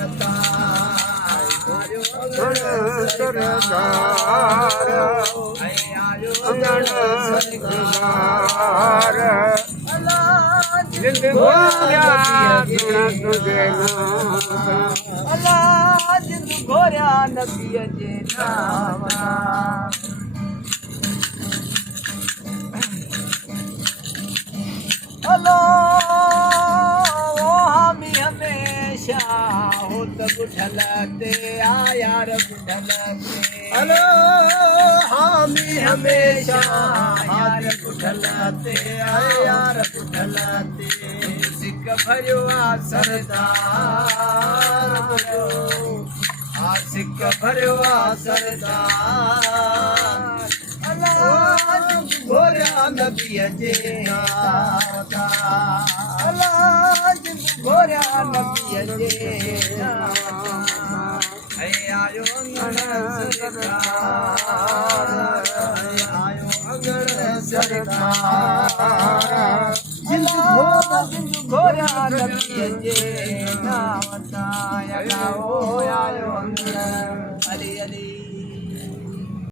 सरदार अंगण सरदार जिंद घोरिया तुझे अल्लाह जिंद घोरिया नबी जे नाम अल्लाह वो हामी हमेशा हो तब ढलते आया रब ढलते हेलो हामी हमेशा यार ढलाते आए यार ढलाते सिक भरियो आ सरदार सिक भरियो आ सरदार घोरिया नबी जे अल्लाह जिंद घोरिया नबी जे आयो अंगण सरदार आयो अंगण सरदार जिंद घोरिया नबी जे नाम ताया आयो अंगण अली अली